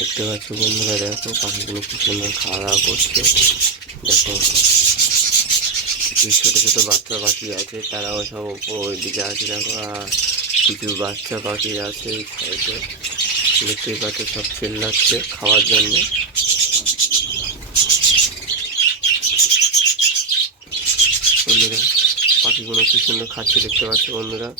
দেখতে পাচ্ছ বন্ধুরা, দেখো পাখিগুলো কি সুন্দর খাওয়া দাওয়া করছে। দেখো কিছু ছোট ছোট বাচ্চা পাখি আছে, তারাও সব ওইদিকে আছে। দেখো আর কিছু বাচ্চা পাখি আছে এই সাইডে, দেখতেই পাচ্ছ সব চিল্লাচ্ছে খাওয়ার জন্য। বন্ধুরা পাখিগুলো কি সুন্দর খাচ্ছে দেখতে পাচ্ছ বন্ধুরা।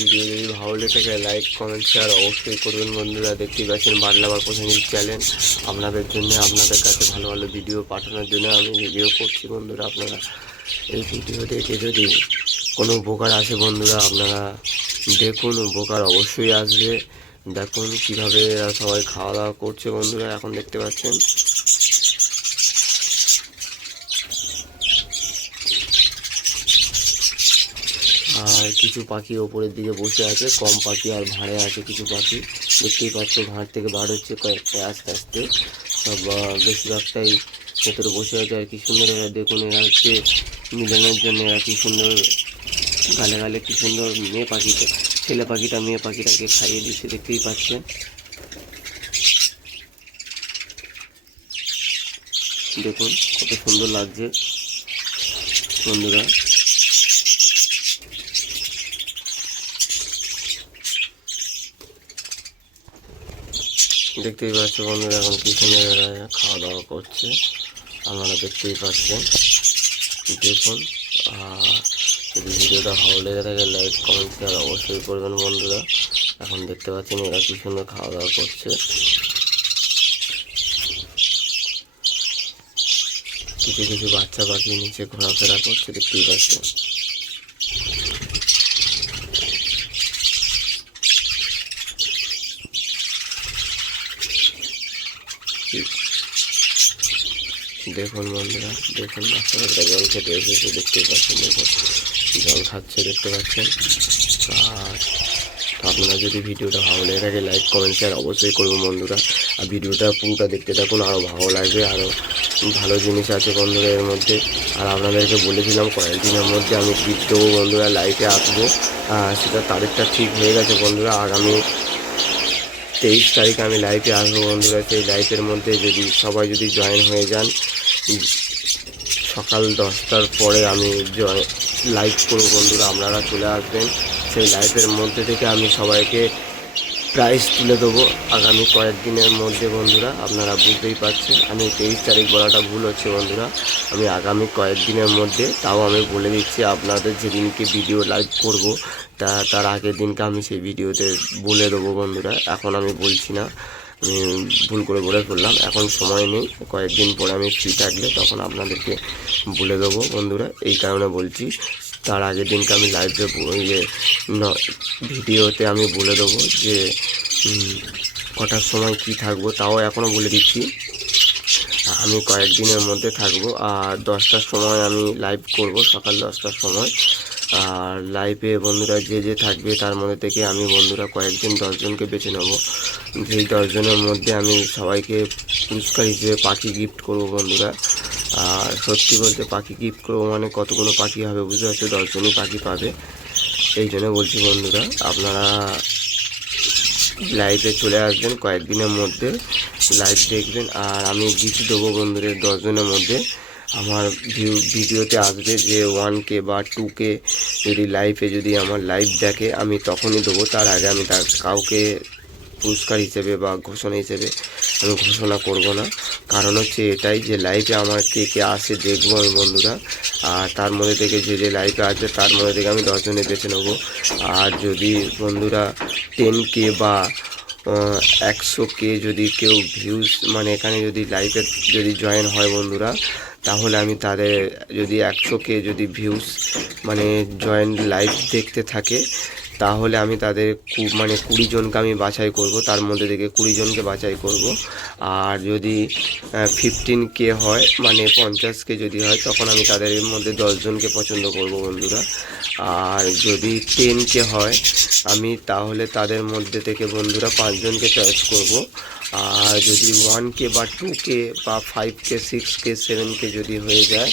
ভিডিও যদি ভালো লেগে থাকে লাইক কমেন্ট শেয়ার অবশ্যই করবেন বন্ধুরা। দেখতেই পাচ্ছেন বাটলাবার পছন্দের চ্যানেল, আপনাদের জন্য আপনাদের কাছে ভালো ভালো ভিডিও পাঠানোর জন্য আমি ভিডিও করছি বন্ধুরা। আপনারা এই ভিডিও দেখে যদি কোনো উপকার আসে বন্ধুরা, আপনারা দেখুন, উপকার অবশ্যই আসবে। দেখুন কীভাবে সবাই খাওয়া দাওয়া করছে বন্ধুরা, এখন দেখতে পাচ্ছেন। আর কিছু পাখি ওপরের দিকে বসে আছে, কম পাখি আর ভাঁড়ে আছে কিছু পাখি। দেখতেই পাচ্ছ ভাঁড় থেকে বার হচ্ছে কয়েকটা আস্তে আস্তে, সব বেশিরভাগটাই ভেতরে বসে আছে। আর কি সুন্দর এরা, দেখুন এরা হচ্ছে মিলনের জন্য, এরা কি সুন্দর গালে গালে কি সুন্দর মেয়ে পাখিটা, ছেলে পাখিটা মেয়ে পাখিটাকে খাইয়ে দিচ্ছে, দেখতেই পাচ্ছেন। দেখুন কত সুন্দর লাগছে বন্ধুরা। দেখতেই পাচ্ছ বন্ধুরা এখন কি সুন্দর এরা খাওয়া দাওয়া করছে, আপনারা দেখতেই পাচ্ছেন। দেখুন আর যদি ভিডিওটা ভালো লেগে থাকে লাইক কমেন্ট শেয়ার অবশ্যই করবেন বন্ধুরা। এখন দেখতে পাচ্ছেন এরা কি সুন্দর খাওয়া দাওয়া করছে। কিছু কিছু বাচ্চা পাখি নিচে ঘোরাফেরা করছে, দেখতেই পাচ্ছেন। দেখুন বন্ধুরা, দেখুন বাচ্চারা জল খেতে এসেছে, দেখতেই পাচ্ছেন। দেখুন জল খাচ্ছে, দেখতে পাচ্ছেন। আর আপনারা যদি ভিডিওটা ভালো লেগে থাকে লাইক কমেন্ট শেয়ার অবশ্যই করবেন বন্ধুরা। আর ভিডিওটা পুরোটা দেখতে থাকুন, আরও ভালো লাগবে। আরও ভালো জিনিস আছে বন্ধুরা এর মধ্যে। আর আপনাদেরকে বলেছিলাম কয়েকদিনের মধ্যে আমি ক্লিপ দেবো বন্ধুরা, লাইভে আসবো। সেটা তারিখটা ঠিক হয়ে গেছে বন্ধুরা। আগামী 23 তারিখে আমি লাইভে আসবো বন্ধুরা। সেই লাইভের মধ্যে যদি সবাই যদি জয়েন হয়ে যান, সকাল 10টার পরে আমি লাইভ করবো বন্ধুরা, আপনারা চলে আসবেন। সেই লাইভের মধ্যে থেকে আমি সবাইকে প্রাইজ তুলে দেবো আগামী কয়েকদিনের মধ্যে বন্ধুরা। আপনারা বুঝতেই পারছেন আমি 23 তারিখ বলাটা ভুল হচ্ছে বন্ধুরা, আমি আগামী কয়েকদিনের মধ্যে, তাও আমি বলে দিচ্ছি আপনাদের যেদিনকে ভিডিও লাইভ করব তার আগের দিনকে আমি সেই ভিডিওতে বলে দেবো বন্ধুরা। এখন আমি বলছি না, আমি ভুল করে বলে ফেললাম, এখন সময় নেই। কয়েকদিন পরে আমি ফ্রি থাকলে তখন আপনাদেরকে বলে দেবো বন্ধুরা, এই কারণে বলছি। তার আগের দিনকে আমি লাইভে ভিডিওতে আমি বলে দেবো যে কটার সময় কি থাকবো, তাও এখনও বলে দিচ্ছি। আমি কয়েকদিনের মধ্যে থাকবো। আর 10টার সময় আমি লাইভ করব, সকাল 10টার সময়। আর লাইভে বন্ধুরা যে যে থাকবে তার মধ্যে থেকে আমি বন্ধুরা কয়েকজন 10 জনকে বেছে নেব। যেই 10 জনের মধ্যে আমি সবাইকে পুরস্কার হিসেবে পাখি গিফট করব বন্ধুরা। আর সত্যি বলতে পাখি গিফট করবো মানে কতগুলো পাখি হবে বুঝতে পারছো, 10 জনই পাখি পাবে। এই জন্য বলছি বন্ধুরা, আপনারা লাইভে চলে আসবেন কয়েকদিনের মধ্যে, লাইভ দেখবেন। আর আমি গিফট দেবো বন্ধুদের 10 জনের মধ্যে। আমার ভিডিওতে আসবে যে 1K বা 2K যদি লাইভে যদি আমার লাইভ দেখে আমি তখনই দেবো, তার আগে আমি তার কাউকে পুরস্কার হিসেবে বা ঘোষণা হিসেবে আমি ঘোষণা করব না। কারণ হচ্ছে এটাই যে লাইভে আমার কে কে আসে দেখবো আমি বন্ধুরা। আর তার মধ্যে থেকে যে যে লাইভে আসবে তার মধ্যে থেকে আমি 10 জনে বেছে নেবো। আর যদি বন্ধুরা 10K বা 100K যদি কেউ ভিউজ মানে এখানে যদি লাইভে যদি জয়েন হয় বন্ধুরা, তাহলে আমি তাদের যদি 100K যদি ভিউজ মানে জয়েন লাইভ দেখতে থাকে, তাহলে আমি তাদের 20 জনকে আমি বাছাই করব, তার মধ্যে থেকে 20 জনকে বাছাই করব। আর যদি 15K হয় মানে 50K যদি হয়, তখন আমি তাদের মধ্যে 10 জনকে পছন্দ করব বন্ধুরা। আর যদি 10K হয় আমি তাহলে তাদের মধ্যে থেকে বন্ধুরা 5 জনকে চয়েস করব। আর যদি 1K বা 2K বা 5K 6K 7K যদি হয়ে যায়,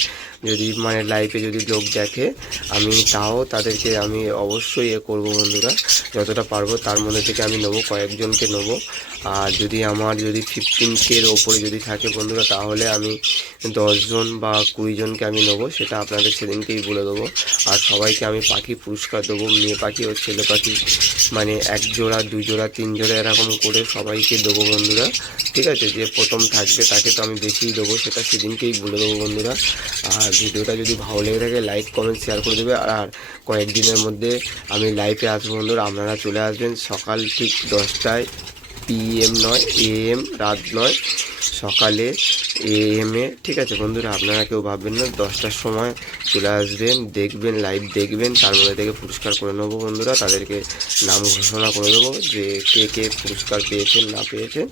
যদি মানে লাইভে যদি লোক দেখে, আমি তাও তাদেরকে আমি অবশ্যই করব বন্ধুরা। যতটা পারবো তার মধ্যে থেকে আমি নেবো, কয়েকজনকে নেবো। আর যদি আমার যদি 15K-র ওপরে যদি থাকে বন্ধুরা, তাহলে আমি 10 জন বা 20 জনকে আমি নেবো, সেটা আপনাদের সেদিনকেই বলে দেবো। আর সবাইকে আমি পাখি পুরস্কার দেবো, মেয়ে পাখি ও ছেলে পাখি, মানে 1 জোড়া 2 জোড়া 3 জোড়া এরকম করে সবাইকে দেবো বন্ধুরা। ঠিক আছে, যে প্রথম থাকবে তাকে তো আমি বেশিই দেবো, সেটা সেদিনকেই বলে দেবো বন্ধুরা। আর ভিডিওটা যদি ভালো লেগে থাকে লাইক কমেন্ট শেয়ার করে দেবে। আর কয়েকদিনের মধ্যে আমি লাইভে আসবো বন্ধুরা, আপনারা চলে আসবেন সকাল ঠিক 10টায়, PM নয় AM, রাত নয়, সকালে AM-এ। ঠিক আছে বন্ধুরা, আপনারা কেউ ভাববেন না, 10টার সময় চলে আসবেন, দেখবেন লাইভ দেখবেন, তার মধ্যে থেকে পুরস্কার করে নেবো বন্ধুরা। তাদেরকে নাম ঘোষণা করে দেবো যে কে কে পুরস্কার পেয়েছেন না পেয়েছেন।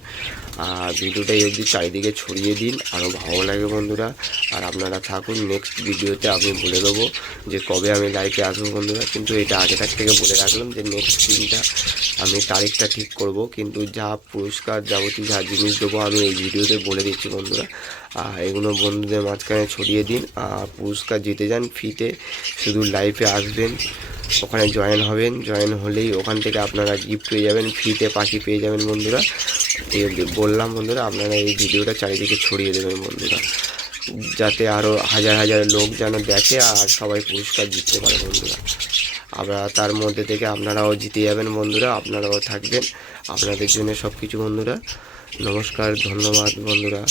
আর ভিডিওটা এই অবধি চারিদিকে ছড়িয়ে দিন, আরও ভালো লাগে বন্ধুরা। আর আপনারা থাকুন, নেক্সট ভিডিওতে আমি বলে দেবো যে কবে আমি লাইভে আসবো বন্ধুরা। কিন্তু এটা আগেটার থেকে বলে রাখলাম যে নেক্সট দিনটা আমি তারিখটা ঠিক করব, কিন্তু যা পুরস্কার যাবতীয় যা জিনিস দেবো আমি এই ভিডিওতে বলে দিচ্ছি বন্ধুরা। আর এগুলো বন্ধুদের মাঝখানে ছড়িয়ে দিন। আর পুরস্কার জিতে যান ফ্রিতে, শুধু লাইভে আসবেন, ওখানে জয়েন হবেন, জয়েন হলেই ওখান থেকে আপনারা গিফট পেয়ে যাবেন, ফ্রিতে পাখি পেয়ে যাবেন বন্ধুরা। এই বললাম বন্ধুরা, আপনারা এই ভিডিওটা চারিদিকে ছড়িয়ে দেবেন বন্ধুরা, যাতে আরও হাজার হাজার লোক যেন দেখে আর সবাই পুরস্কার জিততে পারে বন্ধুরা। আমরা তার মধ্যে থেকে আপনারাও জিতে যাবেন বন্ধুরা, আপনারাও থাকবেন, আপনাদের জন্য সব কিছু বন্ধুরা। নমস্কার, ধন্যবাদ বন্ধুরা।